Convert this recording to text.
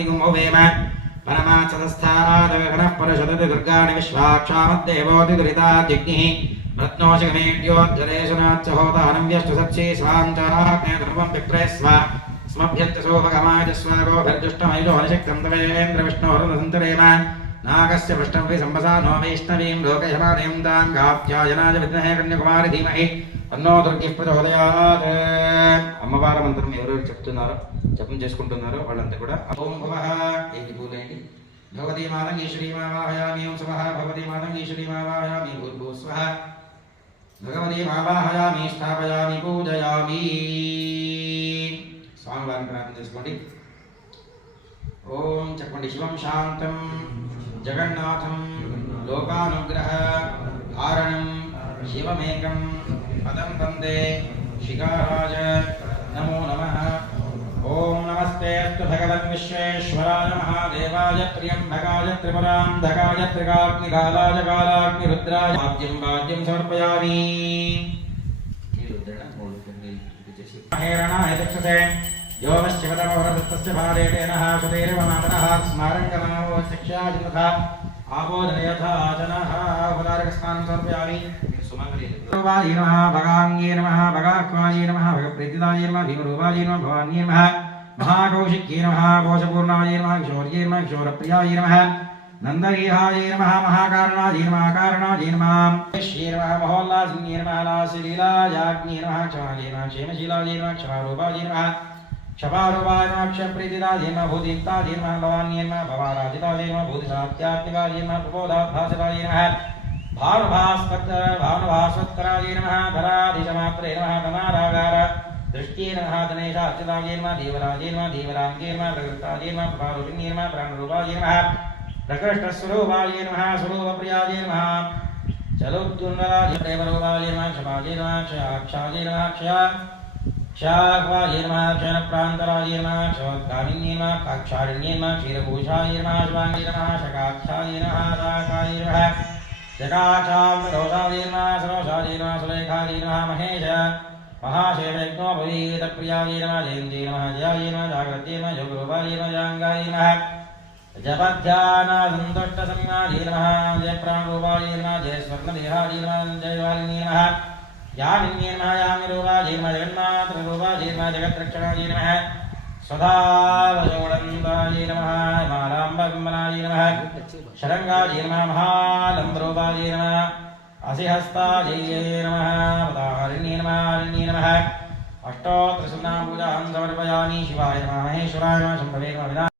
अग्निगुम्भवेम परमाचतस्थादगणः परशतति दुर्गाणि विश्वाक्षामद्देवोति दुरिताद्यग्निः रत्नोशिखमेड्योज्जलेशुनाच्च होतानं व्यष्टुसत्सि स्वाञ्चाराग्ने ध्रुवं विप्रे स्व स्मभ्यन्तसोभगमाय स्वागोभिर्जुष्टमैलो हनिशक्तं तवेन्द्रविष्णोरुणसन्तरेम नागस्य पृष्ठं वै सम्भसा नो वैष्णवीं लोकयमानयं तां कात्यायनाय विद्महे कन्याकुमारी धीमहि तन्नो दुर्गिः प्रचोदयात् అమ్మవారి మంత్రం ఎవరెవరు చెప్తున్నారో జపం చేసుకుంటున్నారో వాళ్ళంతా కూడా ఓం భవః ఏది పూలేండి భగవతి మాతం ఈశ్వరీమావాహయామి ఓం స్వః భగవతి మాతం ఈశ్వరీమావాహయామి భూర్భువః స్వః భగవతి మావాహయామి స్థాపయామి పూజయామి స్వామివారిని ప్రార్థన చేసుకోండి ఓం చెప్పండి శివం శాంతం జగన్నాథం లోకానుగ్రహ కారణం శివమేకం పదం వందే शिखाराज नमो नमः ओम नमस्ते अस्तु भगवन् विश्वेश्वराय महादेवाय त्र्यंबकाय त्रिपुरान्धकाय त्रिकाग्निकालाय कालाग्निरुद्राय वाद्यं वाद्यं समर्पयामि हेरणाय चक्षुषे यो वश्चिवतमवरदत्तस्य भारेणः सुधीरवमातरः स्मारङ्गमावो शिक्षाजितथा आबोधनयथा जनः उदारकस्नानं समर्पयामि रूपाय नमः भगांगे नमः भगाक्वाय नमः भगप्रीतिदाय नमः भीमरूपाय नमः भवान्ये नमः महाकौशिक्ये नमः कोशपूर्णाय नमः किशोर्ये नमः किशोरप्रियाय नमः नन्दगेहाय नमः महाकारणाय नमः कारणाय नमः श्री नमः महोल्लासिन्ये नमः लास्यलीलायाग्न्ये नमः क्षमाय नमः क्षेमशीलाय नमः क्षमारूपाय नमः क्षमारूपाय नमः क्षप्रीतिदाय नमः भूतियुक्ताय नमः भवान्ये नमः भवाराजिताय नमः भूतिसात्यात्मिकाय नमः प्रबोधाभासकाय नमः भानुभास्वत्कराय नमः धराधीशमात्रे नमः धनारागार दृष्ट्ये नमः धनेशाच्युताय नमः देवराजे नमः देवराङ्गे नमः प्रकृताय नमः प्रभारूपिण्ये नमः प्राणरूपाय नमः प्रकृष्टस्वरूपाय नमः स्वरूपप्रियाय नमः चलोद्दुन्दराय प्रेमरूपाय नमः क्षमाय नमः क्षयाक्षाय नमः क्षयाह्वाय नमः क्षयनप्रान्तराय नमः क्षयोत्कारिण्ये नमः काक्षारिण्ये नमः क्षीरभूषाय नमः शिवाङ्गे नमः शकाक्षाय नमः शाकाय नमः जगाक्षां रोषाय नमः सरोषाय नमः सुलेखाय नमः महेश महाशेषयज्ञोपवीतप्रियाय नमः जयन्ते नमः जयाय नमः जागृत्ये नमः योगरूपाय नमः जाङ्गाय नमः जपध्यानासन्तुष्टसंज्ञाय नमः जयप्राणरूपाय नमः जयस्वर्णदेहाय नमः जयवालिन्ये नमः यामिन्ये नमः यामिरूपाय नमः जगन्नाथरूपाय नमः जगद्रक्षणाय नमः सदावजोडन्दाय नमः मालाम्बबिम्बनाय नमः शरङ्गाय नमः महालम्बरूपाय नमः असिहस्ताय नमः पदाहरिण्ये नमः हरिण्ये नमः अष्टोत्तरसुनापूजां समर्पयामि शिवाय नमः महेश्वराय नमः शम्भवे नमः